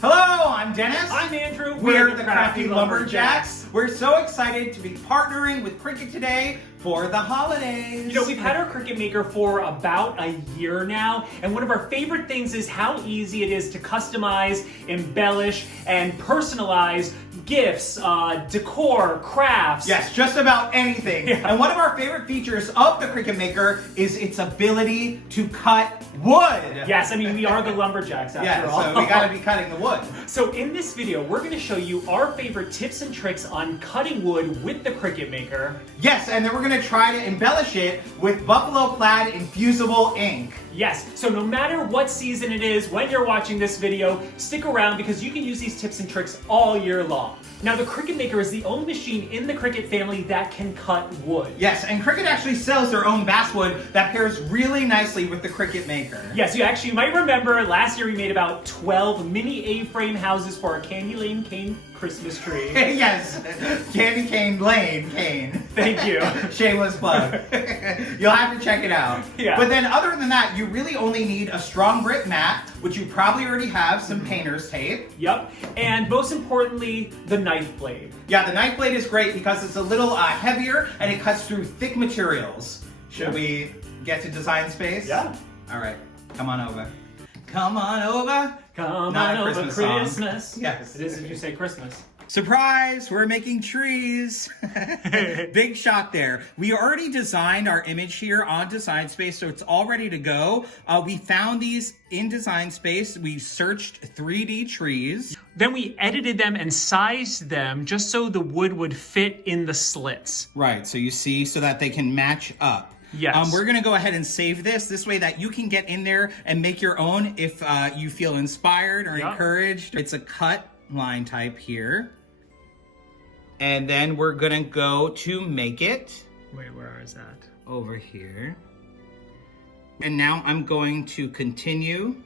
Hello, I'm Dennis. I'm Andrew. We're the Crafty Lumberjacks. We're so excited to be partnering with Cricut today for the holidays. You know, we've had our Cricut Maker for about a year now, and one of our favorite things is how easy it is to customize, embellish, and personalize gifts, decor, crafts. Yes, just about anything. Yeah. And one of our favorite features of the Cricut Maker is its ability to cut wood. Yes, I mean, we are the lumberjacks after all. So we gotta be cutting the wood. So in this video, we're gonna show you our favorite tips and tricks on cutting wood with the Cricut Maker. Yes, and then we're gonna try to embellish it with Buffalo Plaid Infusible Ink. Yes, so no matter what season it is, when you're watching this video, stick around because you can use these tips and tricks all year long. Now, the Cricut Maker is the only machine in the Cricut family that can cut wood. Yes, and Cricut actually sells their own basswood that pairs really nicely with the Cricut Maker. Yes, you might remember last year we made about 12 mini A-frame houses for our Candy Lane Cane Christmas tree. Yes, Candy Cane Lane Cane. Thank you. Shameless plug. You'll have to check it out. Yeah. But then other than that, you really only need a strong grip mat, which you probably already have, some painter's tape. Yep, and most importantly, the knife blade. Yeah, the knife blade is great because it's a little heavier and it cuts through thick materials. Should we get to design space? Yeah. All right, come on over. Come on over. Come Not a on over Christmas song. Christmas. Yes. It is as you say Christmas. Surprise, we're making trees. Big shock there. We already designed our image here on Design Space, so it's all ready to go. We found these in Design Space. We searched 3D trees. Then we edited them and sized them just so the wood would fit in the slits. Right, so you see, so that they can match up. Yes. We're gonna go ahead and save this way that you can get in there and make your own if you feel inspired or encouraged. It's a cut line type here. And then we're gonna go to make it. Wait, where is that? Over here. And now I'm going to continue.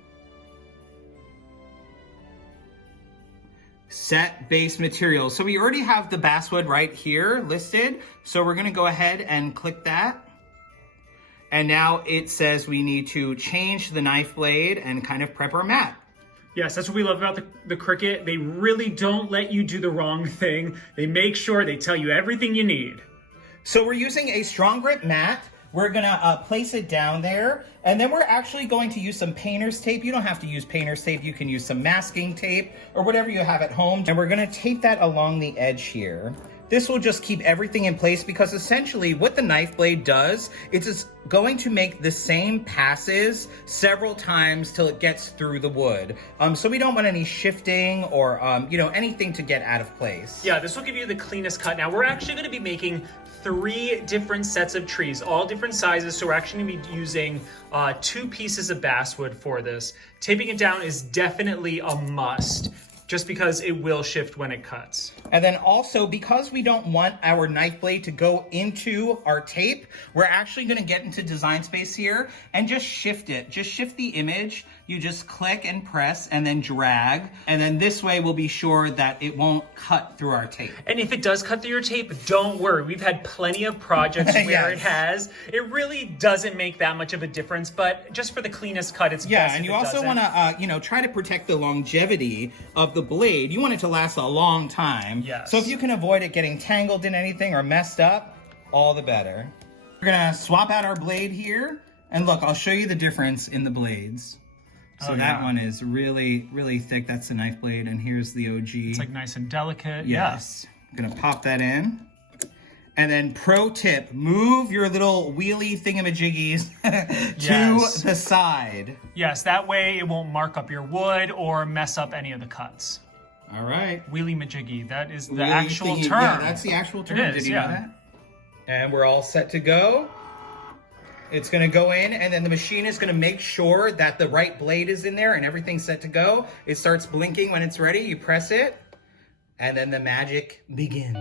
Set base materials. So we already have the basswood right here listed. So we're gonna go ahead and click that. And now it says we need to change the knife blade and kind of prep our mat. Yes, that's what we love about the Cricut. They really don't let you do the wrong thing. They make sure they tell you everything you need. So we're using a strong grip mat. We're gonna place it down there, and then we're actually going to use some painter's tape. You don't have to use painter's tape. You can use some masking tape or whatever you have at home. And we're gonna tape that along the edge here. This will just keep everything in place because essentially what the knife blade does, it's just going to make the same passes several times till it gets through the wood. So we don't want any shifting or anything to get out of place. Yeah, this will give you the cleanest cut. Now we're actually gonna be making 3 different sets of trees, all different sizes. So we're actually gonna be using 2 pieces of basswood for this. Taping it down is definitely a must, just because it will shift when it cuts. And then also, because we don't want our knife blade to go into our tape, we're actually gonna get into Design Space here and just shift it. Just shift the image. You just click and press and then drag. And then this way we'll be sure that it won't cut through our tape. And if it does cut through your tape, don't worry. We've had plenty of projects where Yes. it has. It really doesn't make that much of a difference, but just for the cleanest cut, it's best And if you it also doesn't. wanna, try to protect the longevity of the blade. You want it to last a long time. Yes. So if you can avoid it getting tangled in anything or messed up, all the better. We're gonna swap out our blade here. And look, I'll show you the difference in the blades. So that one is really, really thick. That's the knife blade. And here's the OG. It's like nice and delicate. Yes. I'm gonna pop that in. And then pro tip, move your little wheelie thingamajiggies to the side. Yes, that way it won't mark up your wood or mess up any of the cuts. All right. Wheelie majiggy, that is the Wheelie actual thingy. term. Yeah, that's the actual term. It is, Did you know that? And we're all set to go. It's gonna go in, and then the machine is gonna make sure that the right blade is in there and everything's set to go. It starts blinking when it's ready. You press it, and then the magic begins.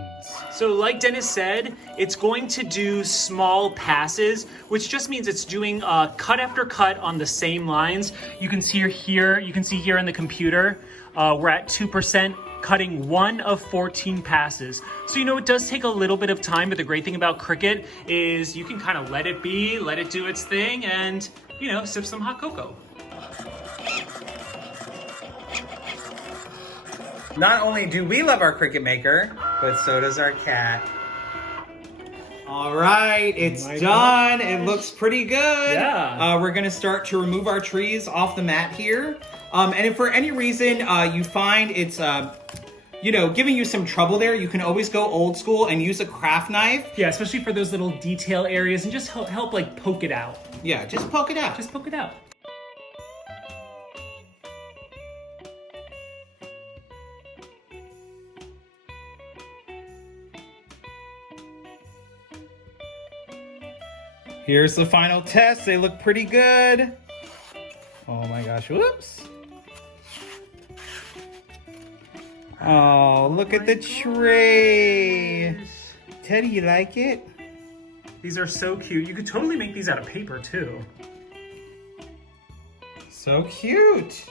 So like Dennis said, it's going to do small passes, which just means it's doing cut after cut on the same lines. You can see here, in the computer, we're at 2%, cutting 1 of 14 passes. So it does take a little bit of time, but the great thing about Cricut is you can kind of let it be, let it do its thing, and sip some hot cocoa. Not only do we love our Cricut Maker, but so does our cat. All right, it's done. Gosh. It looks pretty good. Yeah. We're gonna start to remove our trees off the mat here. And if for any reason you find it's giving you some trouble there, you can always go old school and use a craft knife. Yeah, especially for those little detail areas and just help like poke it out. Yeah, just poke it out. Just poke it out. Here's the final test. They look pretty good. Oh my gosh, whoops. Oh, look at the tray. Teddy, you like it? These are so cute. You could totally make these out of paper too. So cute.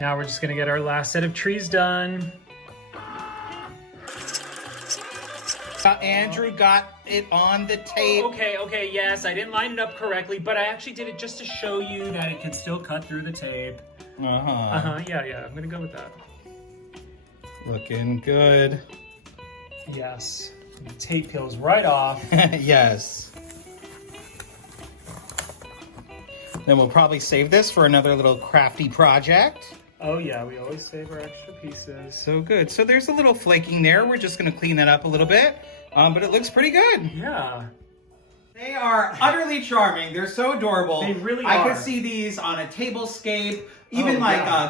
Now we're just gonna get our last set of trees done. Andrew got it on the tape. Okay, yes, I didn't line it up correctly, but I actually did it just to show you that it can still cut through the tape. Yeah, I'm gonna go with that. Looking good. Yes, the tape peels right off. Yes. Then we'll probably save this for another little crafty project. Oh yeah, we always save our extra pieces. So good. So there's a little flaking there. We're just gonna clean that up a little bit. But it looks pretty good. Yeah. They are utterly charming. They're so adorable. They really are. I could see these on a tablescape, even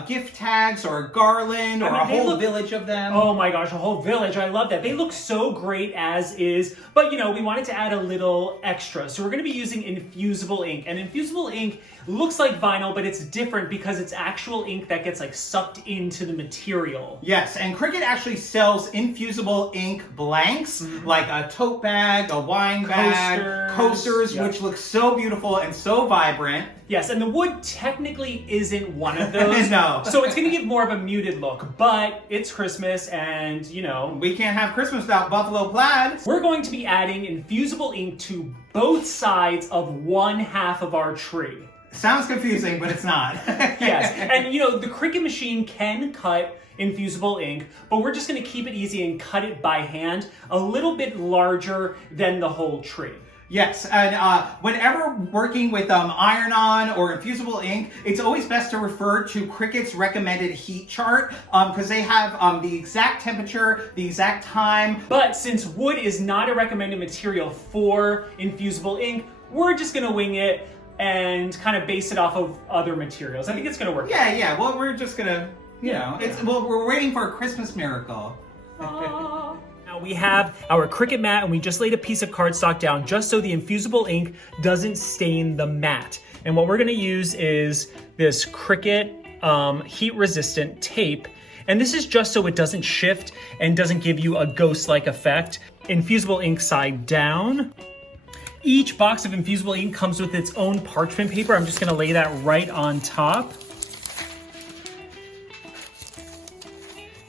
gift tags or a garland or a whole village of them. Oh my gosh, a whole village. I love that. They look so great as is, but we wanted to add a little extra. So we're gonna be using Infusible Ink. And Infusible Ink looks like vinyl, but it's different because it's actual ink that gets like sucked into the material. Yes, and Cricut actually sells Infusible Ink blanks, like a tote bag, a wine bag, coasters, which look so beautiful and so vibrant. Yes, and the wood technically isn't one of those. No. So it's gonna give more of a muted look, but it's Christmas and we can't have Christmas without buffalo plaid. We're going to be adding Infusible Ink to both sides of one half of our tree. Sounds confusing, but it's not. Yes, and the Cricut machine can cut Infusible Ink, but we're just gonna keep it easy and cut it by hand, a little bit larger than the whole tree. Yes, and whenever working with iron-on or Infusible Ink, it's always best to refer to Cricut's recommended heat chart because they have the exact temperature, the exact time. But since wood is not a recommended material for Infusible Ink, we're just gonna wing it and kind of base it off of other materials. I think it's gonna work. Yeah. Well, we're just gonna, we're waiting for a Christmas miracle. Now we have our Cricut mat, and we just laid a piece of cardstock down just so the Infusible Ink doesn't stain the mat. And what we're gonna use is this Cricut heat-resistant tape. And this is just so it doesn't shift and doesn't give you a ghost-like effect. Infusible Ink side down. Each box of Infusible Ink comes with its own parchment paper. I'm just gonna lay that right on top.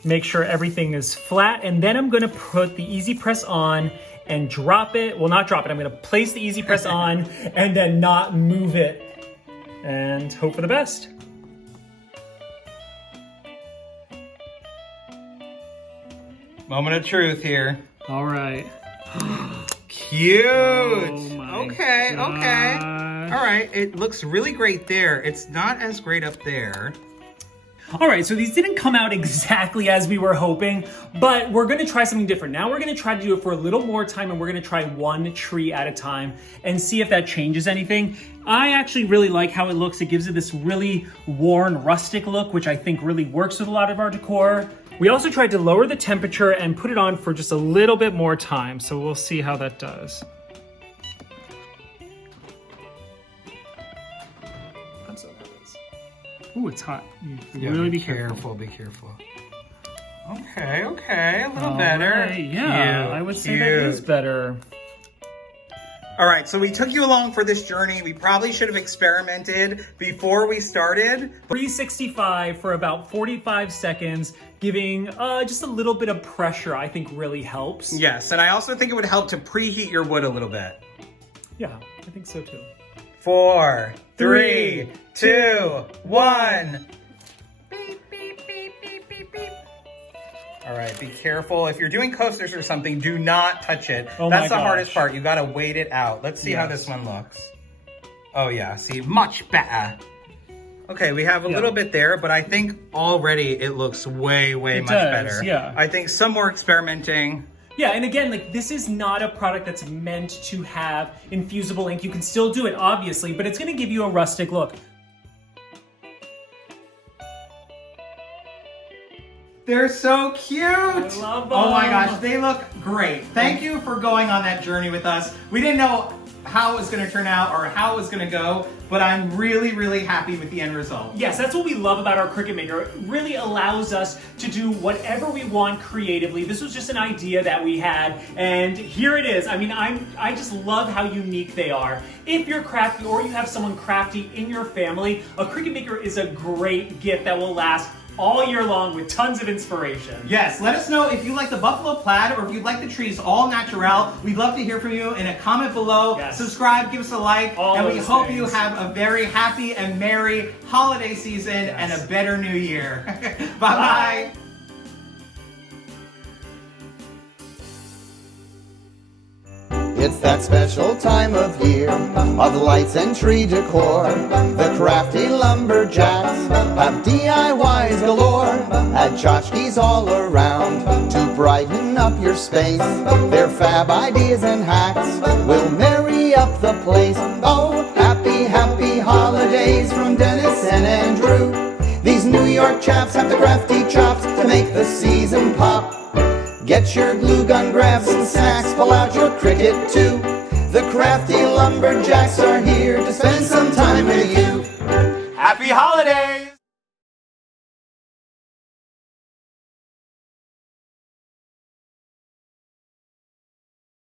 Make sure everything is flat, and then I'm gonna put the Easy Press on and drop it. Well, not drop it, I'm gonna place the Easy Press on and then not move it and hope for the best. Moment of truth here. All right. Cute. Oh okay. gosh. All right, it looks really great there. It's not as great up there. All right, so these didn't come out exactly as we were hoping, but we're gonna try something different. Now we're gonna try to do it for a little more time, and we're gonna try one tree at a time and see if that changes anything. I actually really like how it looks. It gives it this really worn, rustic look, which I think really works with a lot of our decor. We also tried to lower the temperature and put it on for just a little bit more time, so we'll see how that does. Ooh, it's hot. You really be careful. Be careful. Okay, a little better. Right, yeah, cute, I would say that is better. All right, so we took you along for this journey. We probably should have experimented before we started. 365 for about 45 seconds, giving just a little bit of pressure, I think really helps. Yes, and I also think it would help to preheat your wood a little bit. Yeah, I think so too. 4, 3, 2, 1. Beep, beep, beep, beep, beep, beep. All right, be careful. If you're doing coasters or something, do not touch it. Oh That's my the hardest gosh. part. You gotta wait it out. Let's see how Yes. this one looks. Oh yeah, see, much better. Okay, we have a little bit there, but I think already it looks way, way much does, better. yeah. I think some more experimenting. Yeah, and again, like this is not a product that's meant to have infusible ink. You can still do it, obviously, but it's gonna give you a rustic look. They're so cute. I love Oh my them. gosh, they look great. Thank you for going on that journey with us. We didn't know how it was gonna turn out or how it was gonna go, but I'm really, really happy with the end result. Yes, that's what we love about our Cricut Maker. It really allows us to do whatever we want creatively. This was just an idea that we had, and here it is. I mean, I just love how unique they are. If you're crafty or you have someone crafty in your family, a Cricut Maker is a great gift that will last all year long with tons of inspiration. Yes, let us know if you like the buffalo plaid or if you like the trees all natural. We'd love to hear from you in a comment below. Yes. Subscribe, give us a like, All and we those hope things. you have a very happy and merry holiday season and Yes. a better new year. Bye-bye. It's that special time of year of lights and tree decor. The crafty lumberjacks have DIYs galore. Add tchotchkes all around to brighten up your space. Their fab ideas and hacks will marry up the place. Oh, happy, happy holidays from Dennis and Andrew. These New York chaps have the crafty chops to make the season pop. Get your glue gun, grab some snacks, pull out your Cricut too. The crafty lumberjacks are here to spend some time with you. Happy holidays!